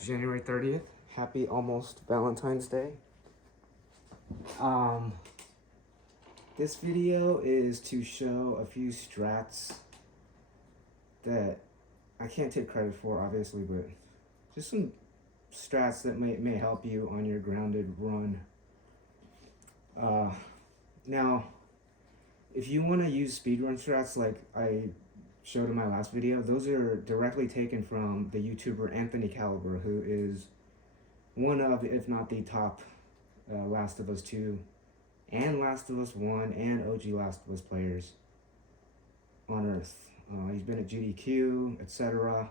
January 30th. Happy almost Valentine's Day. This video is to show a few strats that I can't take credit for, obviously, but just some strats that may help you on your grounded run. Now, if you want to use speedrun strats like I showed in my last video, those are directly taken from the YouTuber Anthony Caliber, who is one of, if not the top Last of Us 2 and Last of Us 1 and OG Last of Us players on Earth. He's been at GDQ, etc.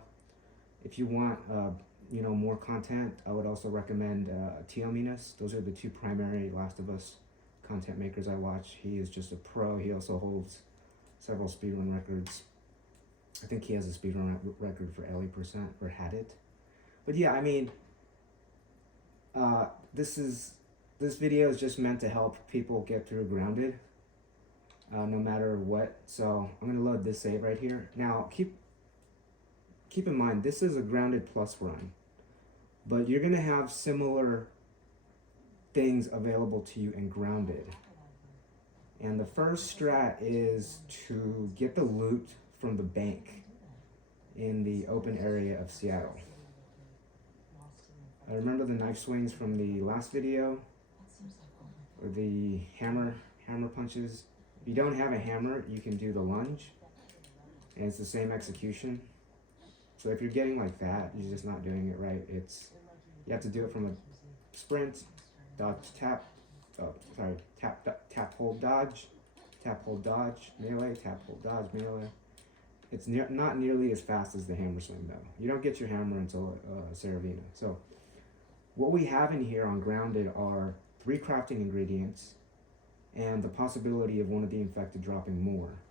If you want more content, I would also recommend Tiominas. Those are the two primary Last of Us content makers I watch. He is just a pro. He also holds several speedrun records. I think he has a speedrun record for 80%, or had it. But yeah, I mean, this video is just meant to help people get through grounded, no matter what. So I'm gonna load this save right here. Now keep in mind, this is a grounded plus run, but you're gonna have similar things available to you in grounded. And the first strat is to get the loot from the bank in the open area of Seattle. I remember the knife swings from the last video, or the hammer punches. If you don't have a hammer, you can do the lunge, and it's the same execution. So if you're getting like that, you're just not doing it right. You have to do it from a sprint, dodge, tap, tap, hold, dodge, melee, tap, hold, dodge, melee. It's not nearly as fast as the hammer swing though. You don't get your hammer until Saravina. So what we have in here on grounded are 3 crafting ingredients and the possibility of one of the infected dropping more.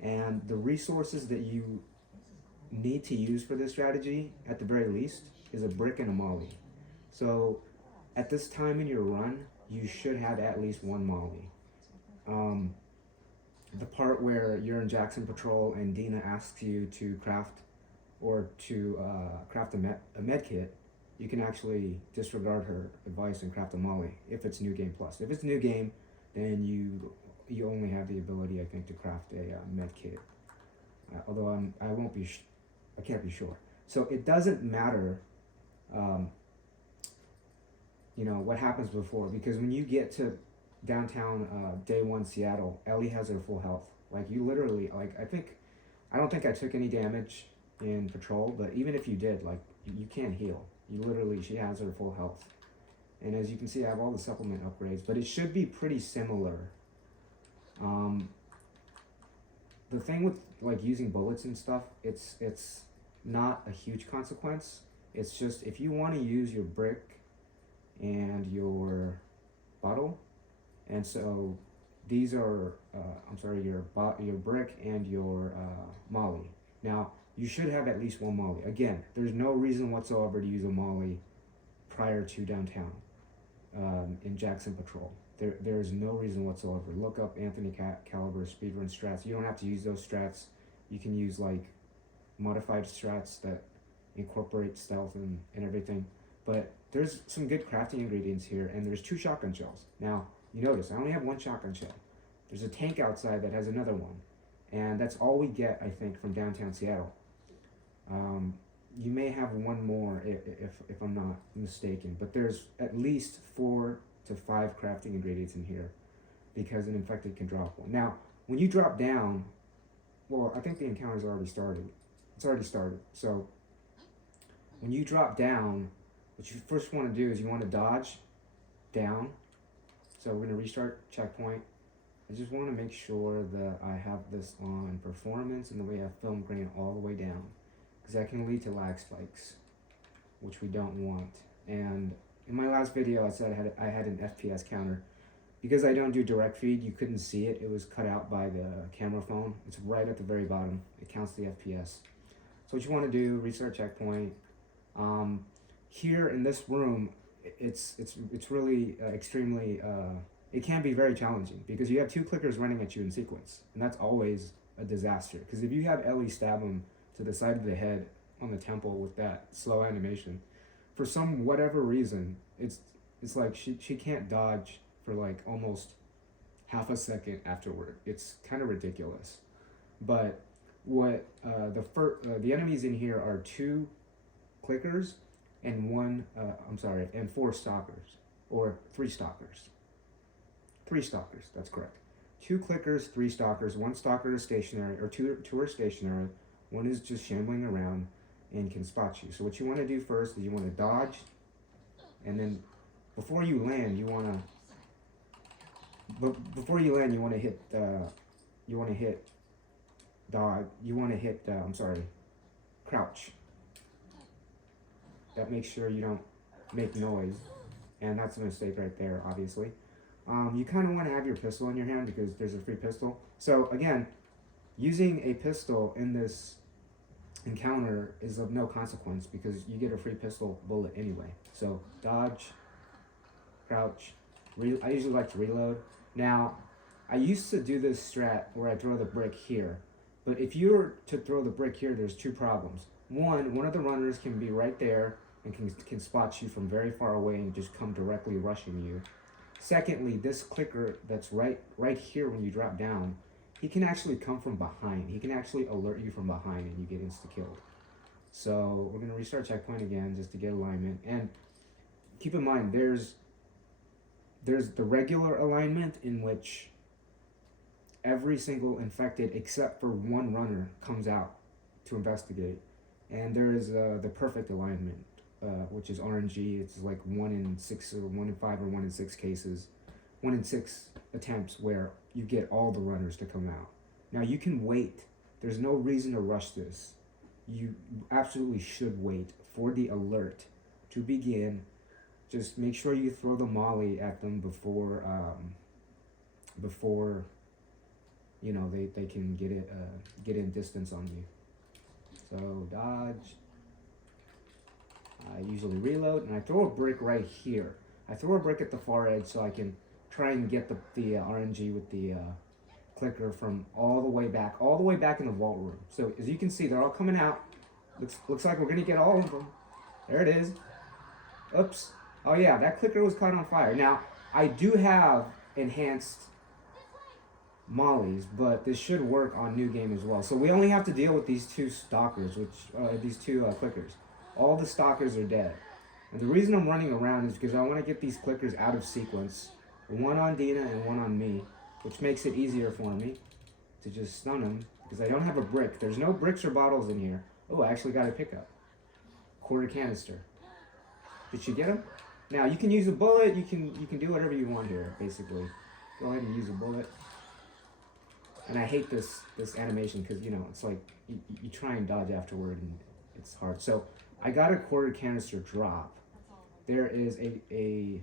And the resources that you need to use for this strategy, at the very least, is a brick and a molly. So at this time in your run, you should have at least 1 molly. The part where you're in Jackson Patrol and Dina asks you to craft a med kit, you can actually disregard her advice and craft a molly if it's new game plus. If it's new game, then you only have the ability, I think, to craft a med kit. Although I can't be sure. So it doesn't matter, what happens before, because when you get to downtown day 1 Seattle, Ellie has her full health. Like you literally, I don't think I took any damage in patrol, but even if you did, like you can't heal. She has her full health. And as you can see, I have all the supplement upgrades, but it should be pretty similar. The thing with like using bullets and stuff, it's not a huge consequence. It's just if you want to use your brick and your bottle, and so these are your brick and your molly. Now you should have at least 1 molly. Again, there's no reason whatsoever to use a molly prior to downtown in Jackson Patrol. There is no reason whatsoever. Look up Anthony Caliber speedrun strats. You don't have to use those strats. You can use like modified strats that incorporate stealth and everything. But there's some good crafting ingredients here, and there's 2 shotgun shells. Now, you notice I only have 1 shotgun shell. There's a tank outside that has another one. And that's all we get, I think, from downtown Seattle. You may have 1 more if I'm not mistaken, but there's at least 4 to 5 crafting ingredients in here because an infected can drop 1. Now, when you drop down, well, I think the encounter's already started. It's already started. So when you drop down, what you first want to do is you want to dodge down. So we're going to restart checkpoint. I just want to make sure that I have this on performance and the way I film grain all the way down, because that can lead to lag spikes, which we don't want. And in my last video, I said I had an FPS counter. Because I don't do direct feed, you couldn't see it. It was cut out by the camera phone. It's right at the very bottom. It counts the FPS. So what you want to do, restart checkpoint. Here in this room, it's really extremely. It can be very challenging because you have 2 clickers running at you in sequence, and that's always a disaster. Because if you have Ellie stab him to the side of the head on the temple with that slow animation, for some whatever reason, it's like she can't dodge for like almost half a second afterward. It's kind of ridiculous. But what the enemies in here are two clickers and and four stalkers, or three stalkers. Three stalkers, that's correct. Two clickers, three stalkers. One stalker is stationary, or two are stationary. One is just shambling around and can spot you. So what you want to do first is you want to dodge, and then before you land, you want to hit crouch. That makes sure you don't make noise, and that's a mistake right there, obviously. You kind of want to have your pistol in your hand because there's a free pistol. So again, using a pistol in this encounter is of no consequence because you get a free pistol bullet anyway. So dodge, crouch. I usually like to reload. Now, I used to do this strat where I throw the brick here, but if you were to throw the brick here, there's two problems. One of the runners can be right there and can spot you from very far away and just come directly rushing you. Secondly, this clicker that's right here when you drop down, he can actually come from behind. He can actually alert you from behind and you get insta-killed. So we're going to restart checkpoint again just to get alignment. And keep in mind, there's the regular alignment in which every single infected except for one runner comes out to investigate. And there is the perfect alignment, which is RNG. It's like 1 in 6 or 1 in 5 or 1 in 6 cases, 1 in 6 attempts where you get all the runners to come out. Now you can wait. There's no reason to rush this. You absolutely should wait for the alert to begin. Just make sure you throw the molly at them before you know they can get in distance on you. So dodge. I usually reload and I throw a brick right here. I throw a brick at the far edge so I can try and get the RNG with the clicker from all the way back in the vault room. So as you can see, they're all coming out. Looks like we're gonna get all of them. There it is. Oops. Oh yeah, that clicker was caught on fire. Now I do have enhanced mollies, but this should work on new game as well. So we only have to deal with these two stalkers, these two clickers. All the stalkers are dead. And the reason I'm running around is because I want to get these clickers out of sequence. One on Dina and one on me, which makes it easier for me to just stun them because I don't have a brick. There's no bricks or bottles in here. Oh, I actually got a pickup. Quarter canister. Did you get him? Now you can use a bullet. You can do whatever you want here, basically. Go ahead and use a bullet. And I hate this animation because it's like you try and dodge afterward and it's hard. So I got a quarter canister drop. There is a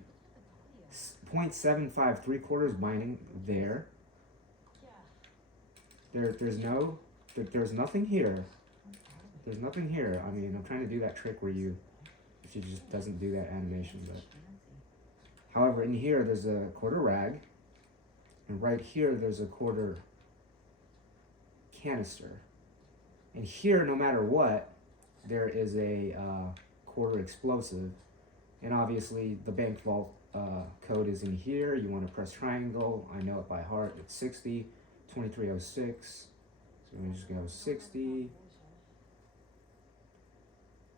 0.75 3/4 binding there. There's nothing here. There's nothing here. I mean, I'm trying to do that trick where she just doesn't do that animation. But however, in here there's a quarter rag, and right here there's a quarter canister, and here, no matter what, there is a quarter explosive, and obviously the bank vault code is in here. You want to press triangle. I know it by heart. It's 60 2306. So we just go 60.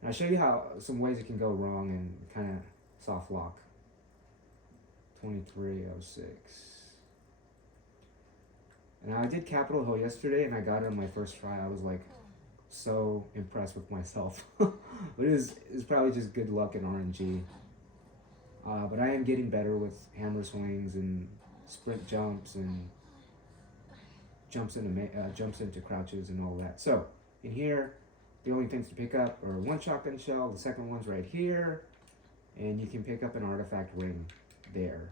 And I'll show you some ways it can go wrong and kind of soft lock. 2306. And I did Capitol Hill yesterday and I got it on my first try. I was like so impressed with myself. But it's probably just good luck and RNG. But I am getting better with hammer swings and sprint jumps and jumps into crouches and all that. So in here, the only things to pick up are one shotgun shell. The second one's right here, and you can pick up an artifact ring there.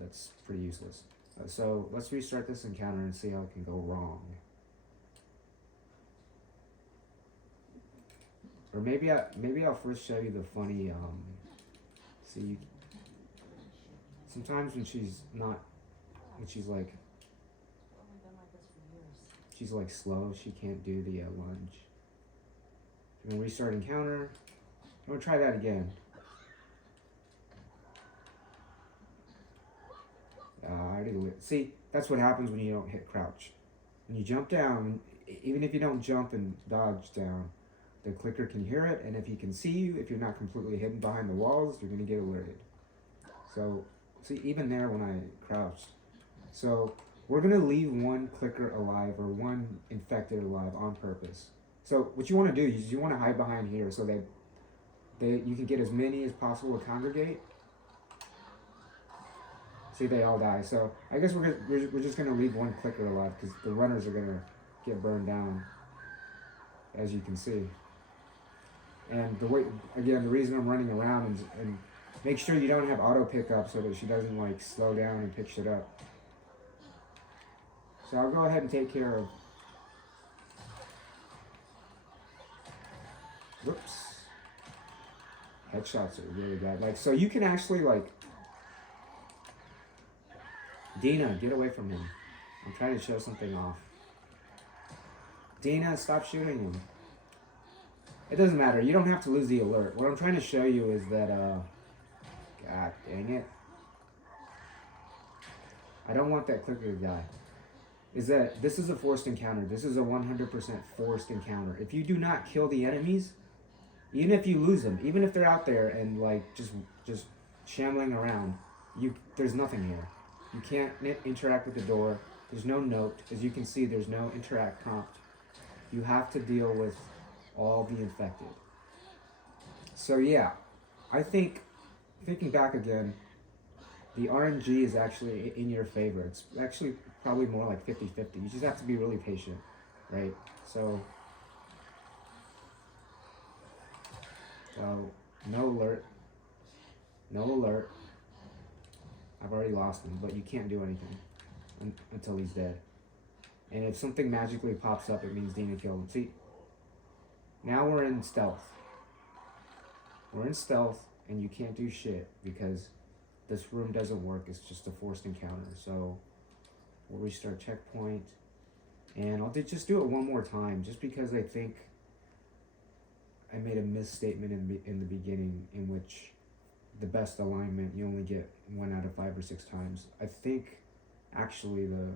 That's pretty useless. So let's restart this encounter and see how it can go wrong. Or maybe I'll first show you the funny. See, sometimes when she's like slow, she can't do the lunge. I'm gonna restart encounter. I'm gonna try that again. I already see, that's what happens when you don't hit crouch. When you jump down, even if you don't jump and dodge down, the clicker can hear it, and if he can see you, if you're not completely hidden behind the walls, you're gonna get alerted. So, see, even there when I crouched. So, we're gonna leave one clicker alive or one infected alive on purpose. So, what you wanna do is you wanna hide behind here so that you can get as many as possible to congregate. See, they all die. So I guess we're just gonna leave one clicker alive because the runners are gonna get burned down, as you can see. And the reason I'm running around and make sure you don't have auto pickup so that she doesn't like slow down and pick shit up. So I'll go ahead and take care of. Whoops. Headshots are really bad. Like, so you can actually like. Dina, get away from him. I'm trying to show something off. Dina, stop shooting him. It doesn't matter. You don't have to lose the alert. What I'm trying to show you is that, God dang it. I don't want that clicker to die. Is that this is a forced encounter. This is a 100% forced encounter. If you do not kill the enemies, even if you lose them, even if they're out there and like just shambling around, there's nothing here. You can't interact with the door. There's no note. As you can see, there's no interact prompt. You have to deal with all the infected. So yeah, I think, thinking back again, the RNG is actually in your favor. It's actually probably more like 50-50. You just have to be really patient, right? So no alert. No alert. I've already lost him, but you can't do anything until he's dead. And if something magically pops up, it means Dina killed him. See, now we're in stealth. We're in stealth, and you can't do shit because this room doesn't work. It's just a forced encounter. So we'll restart checkpoint, and I'll just do it one more time, just because I think I made a misstatement in the beginning in which the best alignment you only get 1 out of 5 or 6 times. I think actually the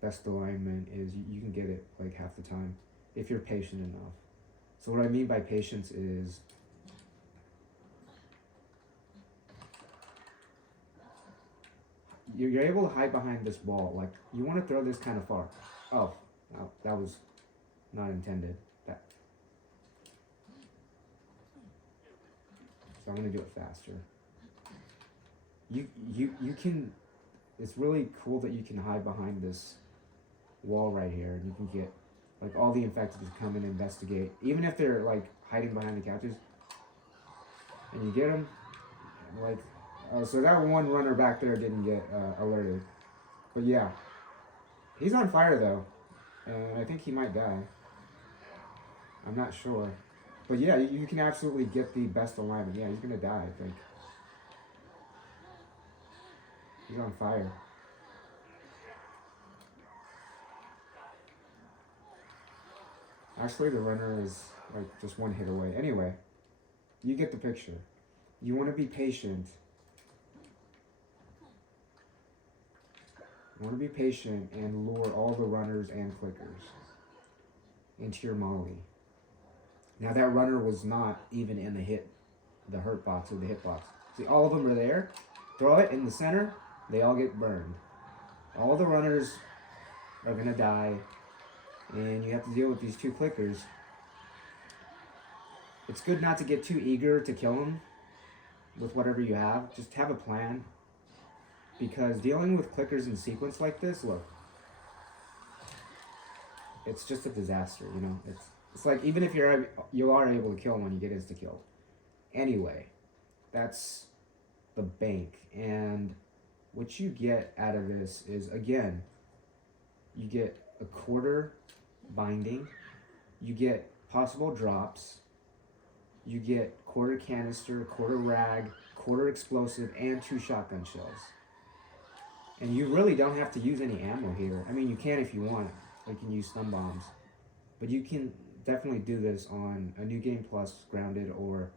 best alignment is you can get it like half the time if you're patient enough. So what I mean by patience is you're able to hide behind this wall. Like, you want to throw this kind of far. Oh, no, that was not intended. So I'm gonna do it faster. You can. It's really cool that you can hide behind this wall right here, and you can get like all the infected to come and investigate, even if they're like hiding behind the couches. And you get them, like, so that one runner back there didn't get alerted, but yeah, he's on fire though, and I think he might die. I'm not sure. But yeah, you can absolutely get the best alignment. Yeah, he's gonna die, I think. He's on fire. Actually, the runner is like just 1 hit away. Anyway, you get the picture. You want to be patient. You want to be patient and lure all the runners and clickers into your molly. Now that runner was not even in the hurt box or the hit box. See, all of them are there. Throw it in the center, they all get burned. All the runners are gonna die, and you have to deal with these 2 clickers. It's good not to get too eager to kill them with whatever you have. Just have a plan, because dealing with clickers in sequence like this, look, it's just a disaster, you know. It's like, even if you are able to kill one, you get insta killed. Anyway, that's the bank, and what you get out of this is, again, you get a quarter binding, you get possible drops, you get quarter canister, quarter rag, quarter explosive, and 2 shotgun shells. And you really don't have to use any ammo here. I mean, you can if you want. You can use stun bombs, but you can definitely do this on a New Game Plus Grounded or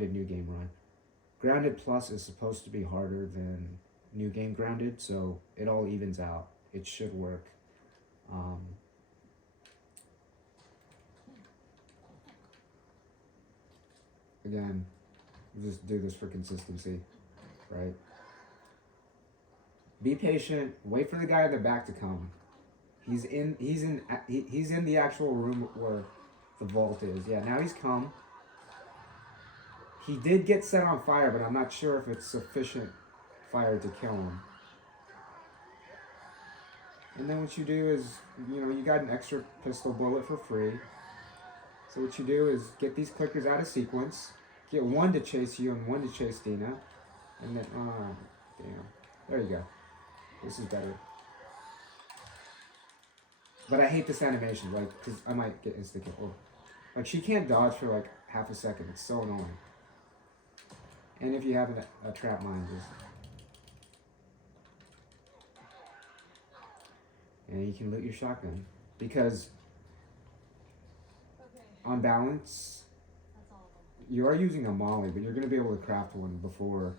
grounded new game run. Grounded plus is supposed to be harder than new game grounded, so it all evens out. It should work. Again, just do this for consistency, right? Be patient. Wait for the guy in the back to come. He's in the actual room where the vault is. Yeah, now he's come. He did get set on fire, but I'm not sure if it's sufficient fire to kill him. And then what you do is, you got an extra pistol bullet for free. So what you do is get these clickers out of sequence. Get one to chase you and one to chase Dina. And then, damn. There you go. This is better. But I hate this animation, like, because I might get insta-kill. Like, she can't dodge for, like, half a second. It's so annoying. And if you have a trap mine, just... And you can loot your shotgun. Because, on balance, you are using a molly, but you're going to be able to craft one before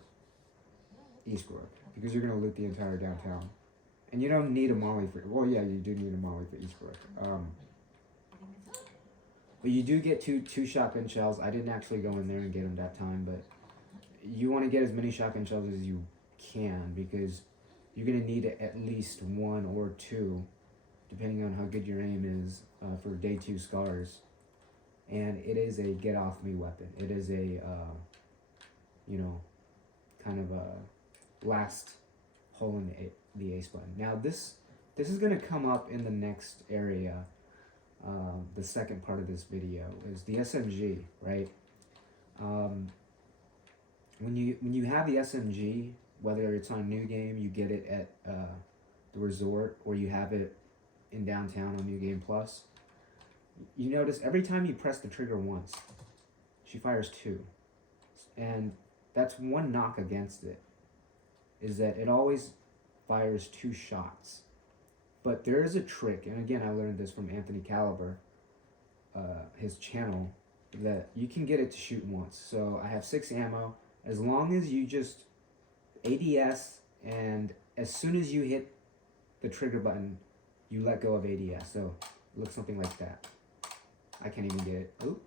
Eastbrook. Because you're going to loot the entire downtown. And you don't need a molly for... Well, yeah, you do need a molly for Eastbrook. But you do get two shotgun shells. I didn't actually go in there and get them that time, but you want to get as many shotgun shells as you can, because you're going to need at least one or two, depending on how good your aim is, for day 2 scars. And it is a get off me weapon. It is a, kind of a last hole in the ace button. Now this is going to come up in the next area. The second part of this video is the SMG, right? When you have the SMG, whether it's on New Game, you get it at the resort, or you have it in downtown on New Game Plus, you notice every time you press the trigger once, she fires 2. And that's one knock against it, is that it always fires 2 shots. But there is a trick, and again, I learned this from Anthony Caliber, his channel, that you can get it to shoot once. So I have 6 ammo. As long as you just ADS, and as soon as you hit the trigger button, you let go of ADS. So it looks something like that. I can't even get it. Oop.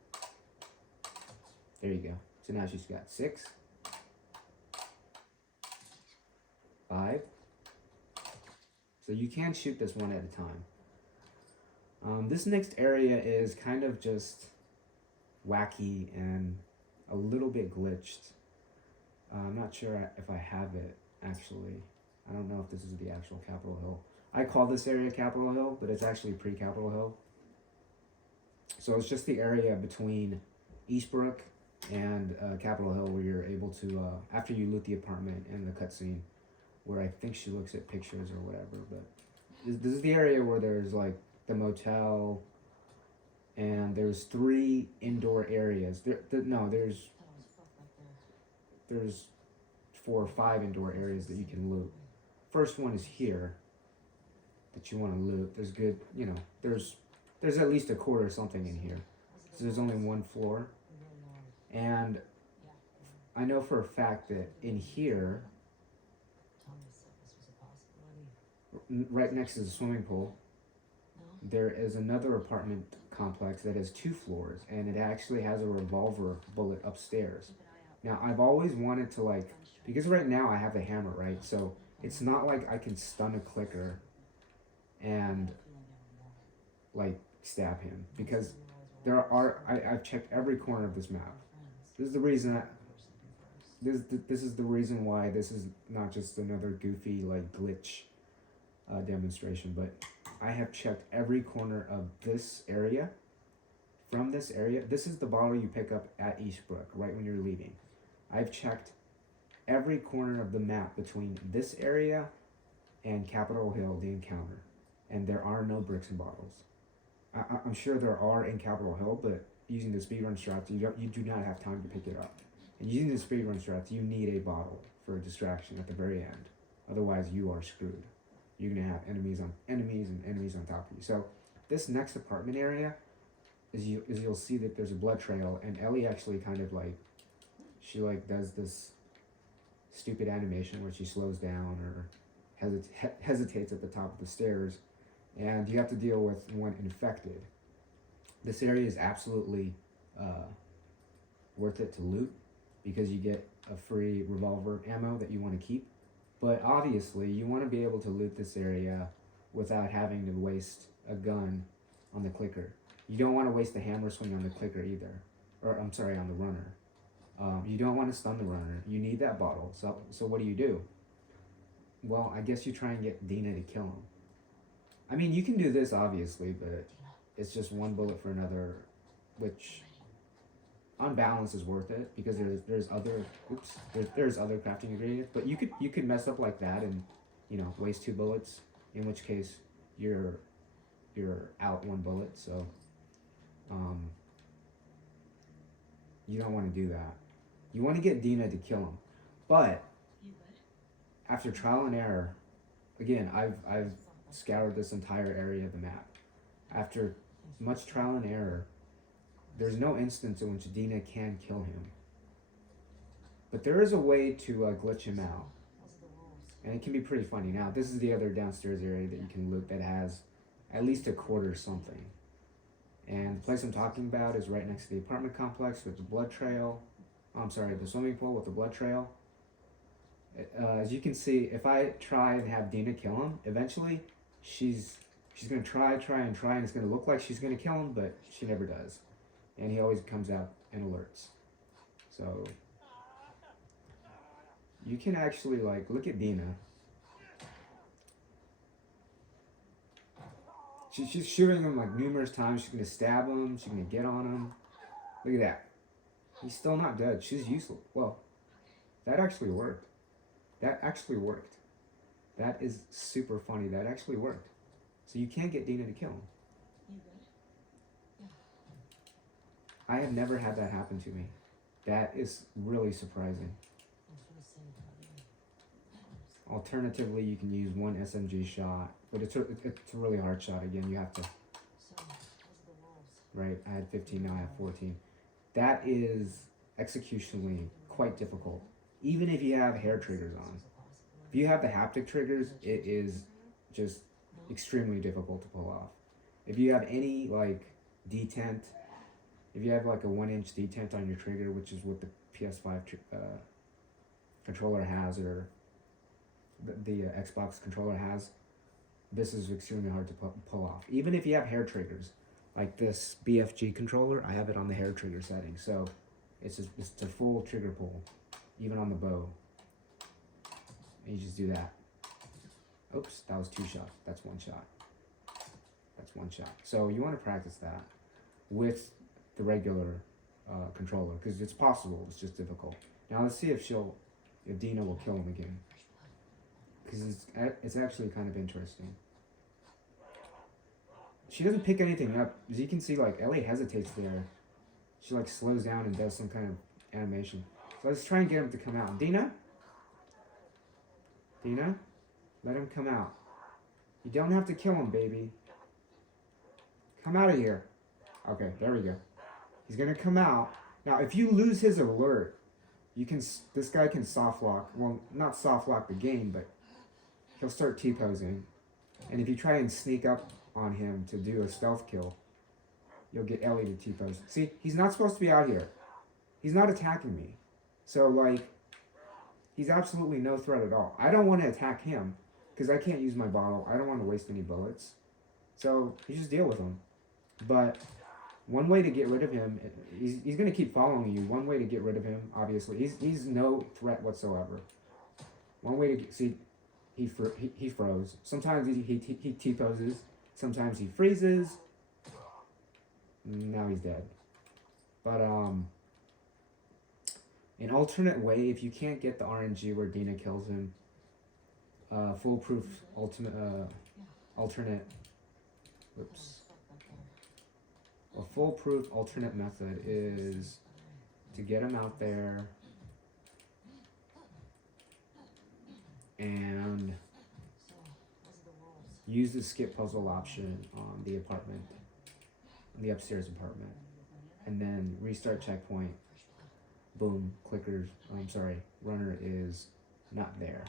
There you go. So now she's got 6, 5. So you can shoot this one at a time. This next area is kind of just wacky and a little bit glitched. I'm not sure if I have it, actually. I don't know if this is the actual Capitol Hill. I call this area Capitol Hill, but it's actually pre-Capitol Hill. So it's just the area between Eastbrook and Capitol Hill, where you're able to, after you loot the apartment in the cutscene, where I think she looks at pictures or whatever. But this is the area where there's like the motel, and there's 3 indoor areas. There's 4 or 5 indoor areas that you can loot. First one is here that you want to loot. There's good, there's at least a quarter or something in here. So there's only 1 floor. And I know for a fact that in here, right next to the swimming pool, there is another apartment complex that has 2 floors, and it actually has a revolver bullet upstairs. Now, I've always wanted to, because right now I have the hammer, right? So it's not like I can stun a clicker and, stab him, because I've checked every corner of this map. This is the reason this is the reason why this is not just another goofy, glitch demonstration, but I have checked every corner of this area. From this area, this is the bottle you pick up at Eastbrook, right when you're leaving. I've checked every corner of the map between this area and Capitol Hill, the encounter, and there are no bricks and bottles. I'm sure there are in Capitol Hill, but using the speedrun strats, you do not have time to pick it up. And using the speedrun strats, you need a bottle for a distraction at the very end. Otherwise, you are screwed. You're gonna have enemies on top of you. So this next apartment area is you'll see that there's a blood trail, and Ellie actually kind of she like does this stupid animation where she slows down or hesitates at the top of the stairs, and you have to deal with one infected. This area is absolutely worth it to loot because you get a free revolver ammo that you want to keep. But obviously, you want to be able to loot this area without having to waste a gun on the clicker. You don't want to waste the hammer swing on the clicker either. Or, I'm sorry, on the runner. You don't want to stun the runner. You need that bottle. So what do? Well, I guess you try and get Dina to kill him. I mean, you can do this, obviously, but it's just one bullet for another, which on balance is worth it because there's other there's other crafting ingredients, but you could mess up like that and waste 2 bullets, in which case you're out 1 bullet. So you don't want to do that. You want to get Dina to kill him, but after trial and error, again, I've scoured this entire area of the map. After much trial and error, there's no instance in which Dina can kill him. But there is a way to glitch him out. And it can be pretty funny. Now, this is the other downstairs area that you can loot that has at least a quarter something. And the place I'm talking about is right next to the apartment complex with the blood trail. I'm sorry, the swimming pool with the blood trail. As you can see, if I try and have Dina kill him, eventually she's going to try, and it's going to look like she's going to kill him, but she never does. And he always comes out and alerts. So you can actually look at Dina. She's shooting him numerous times. She's gonna stab him. She's gonna get on him. Look at that. He's still not dead. She's useless. Well, that actually worked. That is super funny. That actually worked. So you can't get Dina to kill him. I have never had that happen to me. That is really surprising. Alternatively, you can use 1 SMG shot, but it's a really hard shot. Again, you have to. Right, I had 15, now I have 14. That is executionally quite difficult, even if you have hair triggers on. If you have the haptic triggers, it is just extremely difficult to pull off. If you have any detent, if you have a 1-inch detent on your trigger, which is what the PS5 controller has, or the Xbox controller has, this is extremely hard to pull off. Even if you have hair triggers, like this BFG controller, I have it on the hair trigger setting, so it's a full trigger pull, even on the bow. And you just do that. Oops, that was 2 shots. That's 1 shot. That's 1 shot. So you want to practice that with the regular controller, because it's possible. It's just difficult. Now let's see if Dina will kill him again, because it's actually kind of interesting. She doesn't pick anything up. As you can see, Ellie hesitates there. She slows down and does some kind of animation. So let's try and get him to come out. Dina, let him come out. You don't have to kill him, baby. Come out of here. Okay, there we go. He's gonna come out. Now, if you lose his alert, this guy can soft lock. Well, not soft lock the game, but he'll start T-posing. And if you try and sneak up on him to do a stealth kill, you'll get Ellie to T-pose. See, he's not supposed to be out here. He's not attacking me. So, he's absolutely no threat at all. I don't want to attack him, because I can't use my bottle. I don't want to waste any bullets. So, you just deal with him. But one way to get rid of him, he's going to keep following you. One way to get rid of him, obviously, he's no threat whatsoever. One way to see, he froze. Sometimes he T-poses. Sometimes he freezes. Now he's dead. But an alternate way, if you can't get the RNG where Dina kills him, foolproof alternate. Whoops. A foolproof alternate method is to get him out there and use the skip puzzle option on the apartment, the upstairs apartment, and then restart checkpoint, boom, clickers, I'm sorry, runner is not there.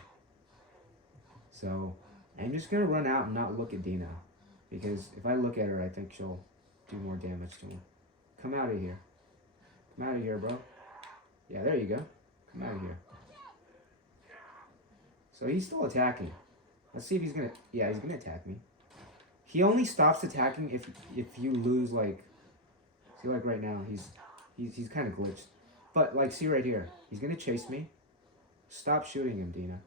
So I'm just gonna run out and not look at Dina, because if I look at her, I think she'll do more damage to him. Come out of here. Come out of here, bro. Yeah, there you go. Come out of here. So he's still attacking. Let's see if he's gonna. Yeah, he's gonna attack me. He only stops attacking if you lose, like. See, like right now, he's kind of glitched. But like, see right here, he's gonna chase me. Stop shooting him, Dina.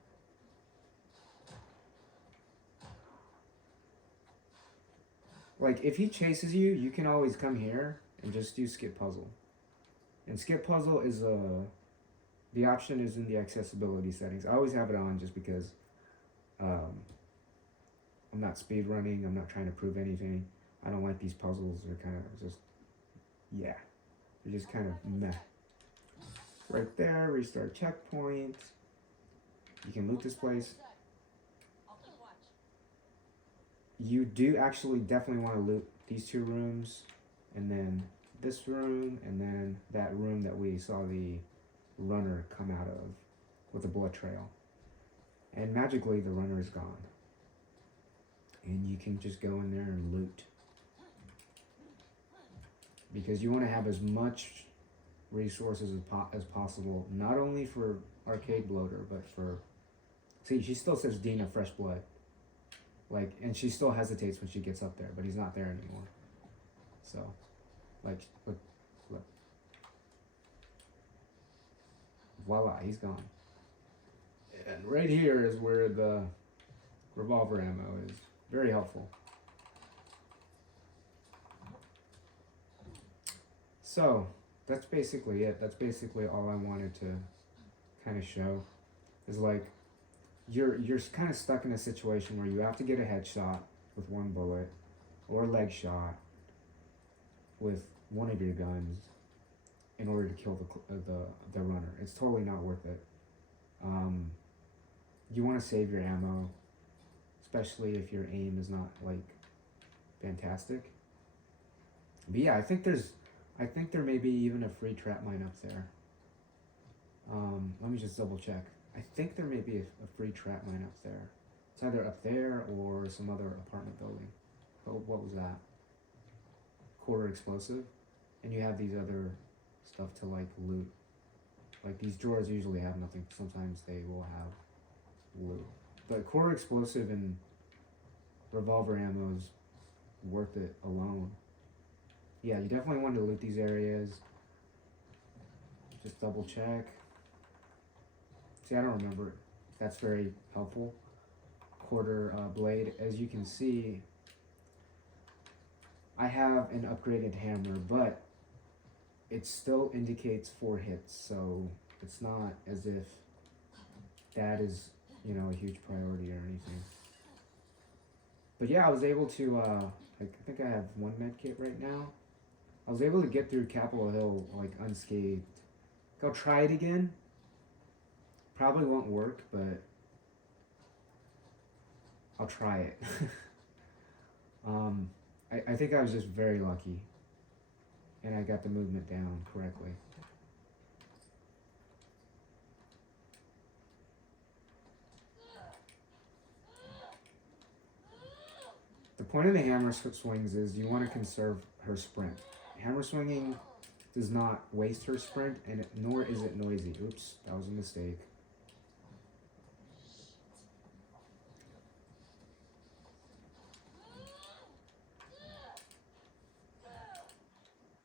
Like, if he chases you, you can always come here and just do skip puzzle. And skip puzzle is the option is in the accessibility settings. I always have it on just because I'm not speed running. I'm not trying to prove anything. I don't like these puzzles. They're kind of just, yeah, they're just kind of meh. Right there, restart checkpoint. You can loot this place. You do actually definitely want to loot these two rooms, and then this room, and then that room that we saw the runner come out of with a bullet trail. And magically the runner is gone. And you can just go in there and loot. Because you want to have as much resources as possible, not only for arcade bloater, but for... See, she still says Dina fresh blood. Like, and she still hesitates when she gets up there, but he's not there anymore. So, like, look. Voila, he's gone. And right here is where the revolver ammo is. Very helpful. So, that's basically it. That's basically all I wanted to kind of show. Is like, you're kind of stuck in a situation where you have to get a headshot with one bullet, or a leg shot with one of your guns in order to kill the runner. It's totally not worth it. You want to save your ammo, especially if your aim is not like fantastic. But yeah, I think there may be even a free trap mine up there. Let me just double check. I think there may be a free trap mine up there. It's either up there or some other apartment building. But what was that? Quarter explosive. And you have these other stuff to like loot. Like these drawers usually have nothing. Sometimes they will have loot. But quarter explosive and revolver ammo is worth it alone. Yeah, you definitely want to loot these areas. Just double check. See, I don't remember. That's very helpful. Quarter blade. As you can see, I have an upgraded hammer, but it still indicates 4 hits, so it's not as if that is, you know, a huge priority or anything. But yeah, I was able to, I think I have 1 med kit right now. I was able to get through Capitol Hill, like, unscathed. Go try it again. Probably won't work, but I'll try it. I think I was just very lucky. And I got the movement down correctly. The point of the hammer swings is you want to conserve her sprint. Hammer swinging does not waste her sprint, and nor is it noisy. Oops, that was a mistake.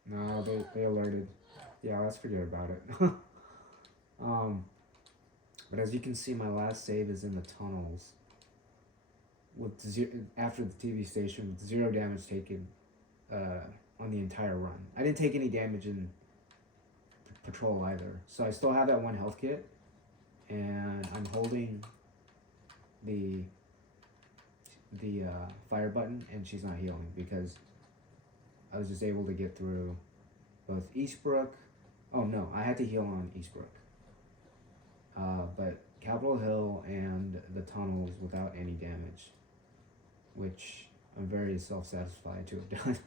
No, they alerted. Yeah, let's forget about it. But as you can see, my last save is in the tunnels. With after the TV station, with 0 damage taken on the entire run. I didn't take any damage in patrol either, so I still have that 1 health kit, and I'm holding the fire button, and she's not healing because I was just able to get through both Eastbrook. Oh no, I had to heal on Eastbrook. But Capitol Hill and the tunnels without any damage, which I'm very self-satisfied to have done.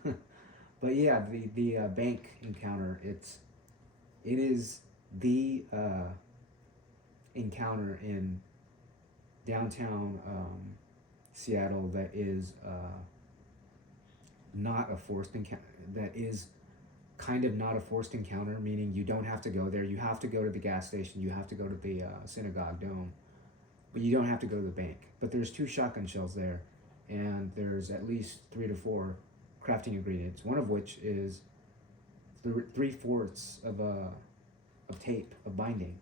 But yeah, the bank encounter, it is the encounter in downtown Seattle that is not a forced encounter, that is kind of not a forced encounter, meaning you don't have to go there. You have to go to the gas station, you have to go to the synagogue dome, but you don't have to go to the bank. But there's 2 shotgun shells there, and there's at least 3 to 4 crafting ingredients, one of which is 3/4 of tape, of binding,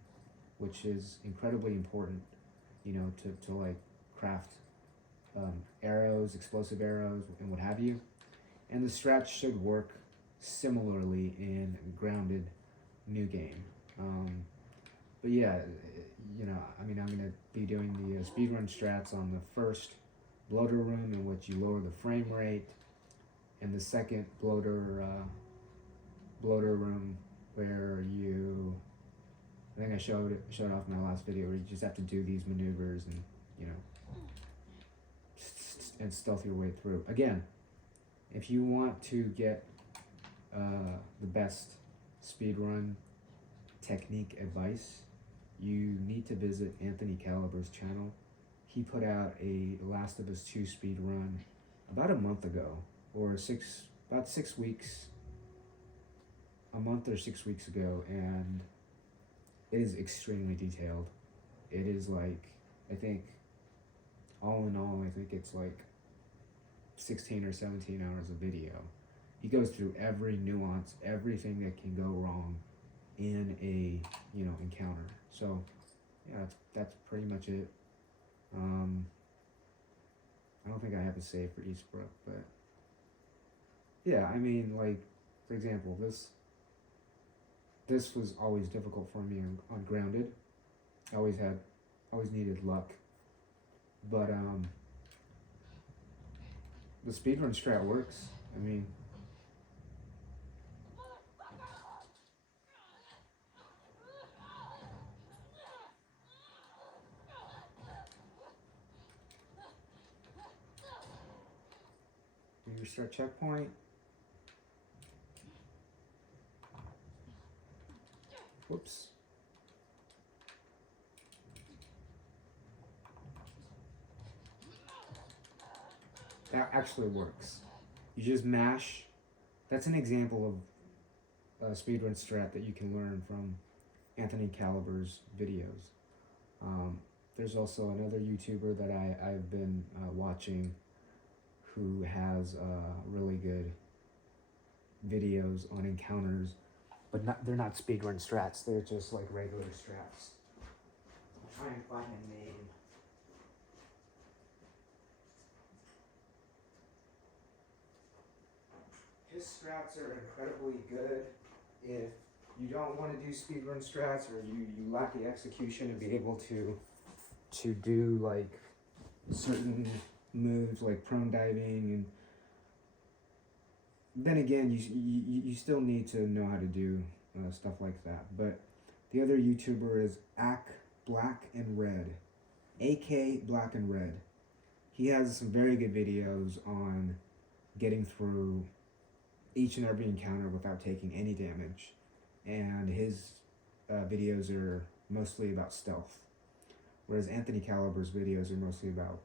which is incredibly important, you know, to like craft arrows, explosive arrows, and what have you. And the strats should work similarly in Grounded new game. But yeah, you know, I mean, I'm gonna be doing the speedrun strats on the first bloater room, in which you lower the frame rate, and the second bloater room where you, I think I showed off in my last video, where you just have to do these maneuvers and, you know, and stealth your way through. Again, if you want to get the best speedrun technique advice, you need to visit Anthony Caliber's channel. He put out a Last of Us 2 speedrun about a month ago, or about 6 weeks, a month or 6 weeks ago, and it is extremely detailed. It is like, I think, all in all, I think it's like 16 or 17 hours of video. He goes through every nuance, everything that can go wrong in a, you know, encounter. So yeah, that's pretty much it. I don't think I have a save for Eastbrook, but yeah, I mean, like, for example, this was always difficult for me on Grounded. I always needed luck, but the speedrun strat works. I mean, you restart checkpoint. Whoops. That actually works. You just mash. That's an example of a speedrun strat that you can learn from Anthony Caliber's videos. There's also another YouTuber that I've been watching who has really good videos on encounters, but they're not speedrun strats, they're just like regular strats. I'll try and find a name. His strats are incredibly good if you don't want to do speedrun strats, or you lack the execution to be able to do like certain moves like prone diving, and then again you still need to know how to do stuff like that. But the other YouTuber is AK Black and Red, AK Black and Red. He has some very good videos on getting through each and every encounter without taking any damage, and his videos are mostly about stealth, whereas Anthony Caliber's videos are mostly about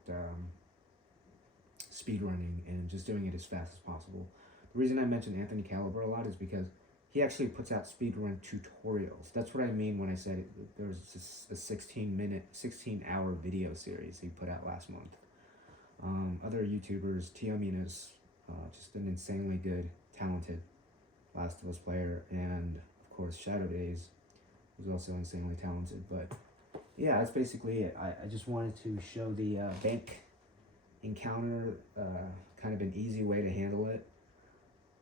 speedrunning and just doing it as fast as possible. The reason I mention Anthony Caliber a lot is because he actually puts out speedrun tutorials. That's what I mean when I said there's a 16-hour video series he put out last month. Other YouTubers, Tiomina's just an insanely good, talented Last of Us player, and of course Shadow Days was also insanely talented. But yeah, that's basically it. I just wanted to show the bank encounter, kind of an easy way to handle it.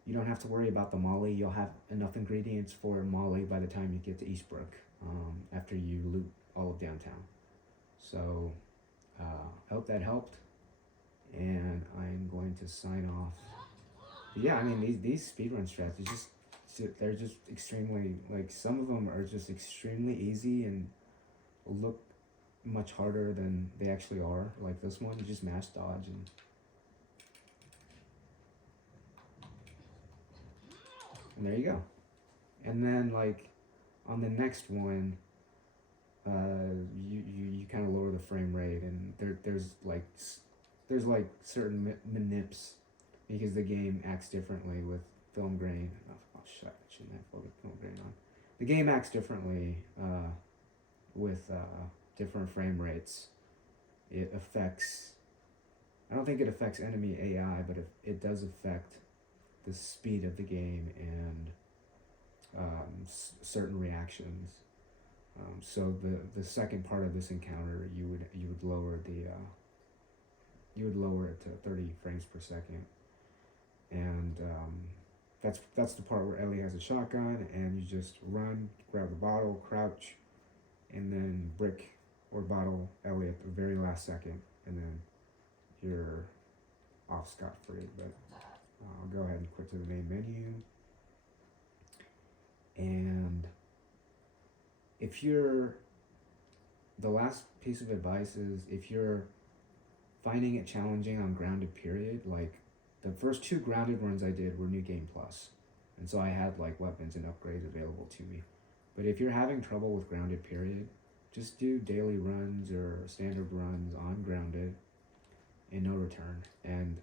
You don't have to worry about the molly. You'll have enough ingredients for molly by the time you get to Eastbrook, after you loot all of downtown. So I hope that helped, and I'm going to sign off. But yeah, I mean, these speedrun strats, they're just extremely, like, some of them are just extremely easy and look much harder than they actually are. Like this one, you just mash dodge and there you go. And then, like, On the next one, you kind of lower the frame rate, and there's like certain manips because the game acts differently with film grain. Oh shit! I shouldn't have film grain on. The game acts differently with different frame rates. It affects. I don't think it affects enemy AI, but it does affect the speed of the game and certain reactions. So the second part of this encounter, you would lower the you would lower it to 30 frames per second, and that's the part where Ellie has a shotgun, and you just run, grab the bottle, crouch, and then brick or bottle Ellie at the very last second, and then you're off scot free. But I'll go ahead and quit to the main menu, and if you're the last piece of advice is if you're finding it challenging on grounded period, like the first two grounded runs I did were New Game Plus, and so I had like weapons and upgrades available to me. But if you're having trouble with grounded period, just do daily runs or standard runs on grounded and no return, and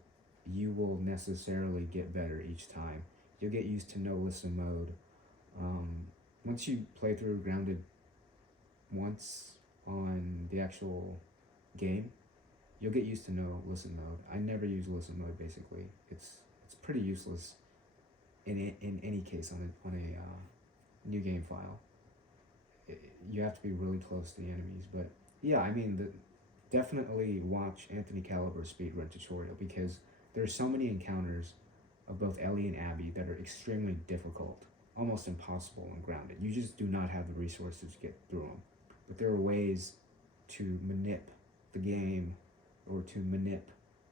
you will necessarily get better each time. You'll get used to no listen mode. Once you play through grounded once on the actual game, you'll get used to no listen mode. I never use listen mode. Basically, it's pretty useless in any case on a new game file. You have to be really close to the enemies, but yeah, I mean, definitely watch Anthony Caliber's speedrun tutorial because there's so many encounters of both Ellie and Abby that are extremely difficult, almost impossible on grounded. You just do not have the resources to get through them. But there are ways to manip the game or to manip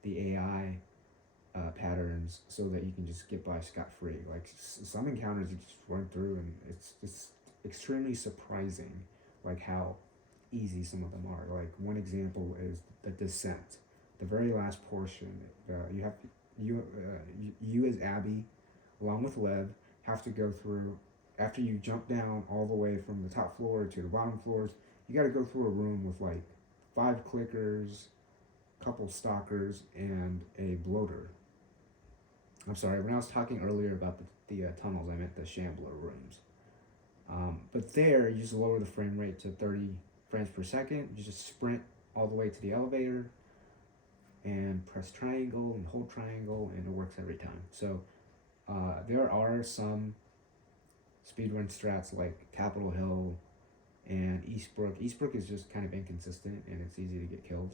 the AI patterns so that you can just get by scot-free. Like some encounters you just run through and it's just extremely surprising like how easy some of them are. Like one example is the descent. The very last portion, you as Abby, along with Lev, have to go through, after you jump down all the way from the top floor to the bottom floors, you got to go through a room with like 5 clickers, couple stalkers, and a bloater. I'm sorry, when I was talking earlier about the tunnels, I meant the shambler rooms. But there, you just lower the frame rate to 30 frames per second. You just sprint all the way to the elevator and press triangle and hold triangle, and it works every time. So there are some speedrun strats like Capitol Hill and Eastbrook. Eastbrook is just kind of inconsistent and it's easy to get killed.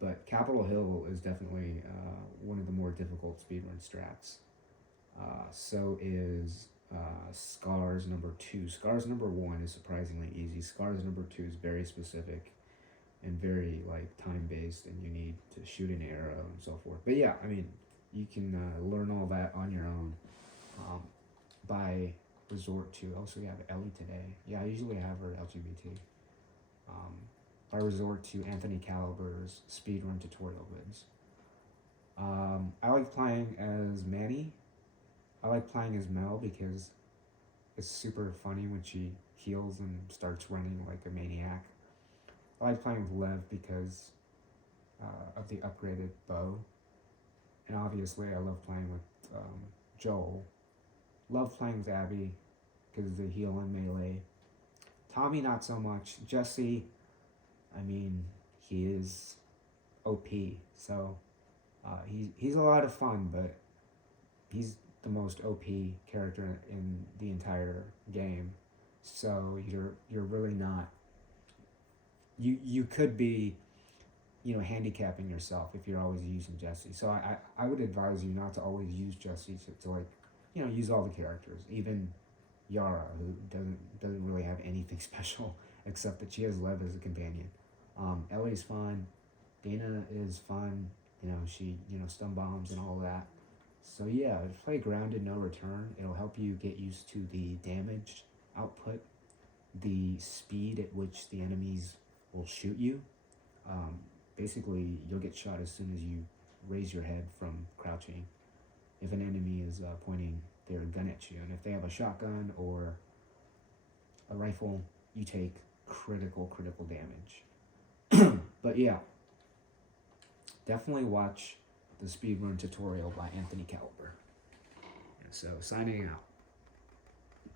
But Capitol Hill is definitely one of the more difficult speedrun strats. So is Scars number 2. Scars number 1 is surprisingly easy. Scars number 2 is very specific and very like time based, and you need to shoot an arrow and so forth. But yeah, I mean, you can learn all that on your own by resort to. Also, we have Ellie today. Yeah, I usually have her LGBT. By resort to Anthony Caliber's speedrun tutorial vids. I like playing as Manny. I like playing as Mel because it's super funny when she heals and starts running like a maniac. I like playing with Lev because of the upgraded bow. And obviously I love playing with Joel. Love playing with Abby because of the heal and melee. Tommy not so much. Jesse, I mean, he is OP. So he's a lot of fun, but he's the most OP character in the entire game. So you're really not. You could be, handicapping yourself if you're always using Jesse. So I would advise you not to always use Jesse to like, use all the characters. Even Yara, who doesn't really have anything special except that she has Lev as a companion. Ellie's fun. Dana is fun. She stun bombs and all that. So yeah, play grounded no return. It'll help you get used to the damage output, the speed at which the enemies will shoot you. Basically, you'll get shot as soon as you raise your head from crouching if an enemy is pointing their gun at you. And if they have a shotgun or a rifle, you take critical damage. But yeah, definitely watch the speedrun tutorial by Anthony Caliber. So signing out.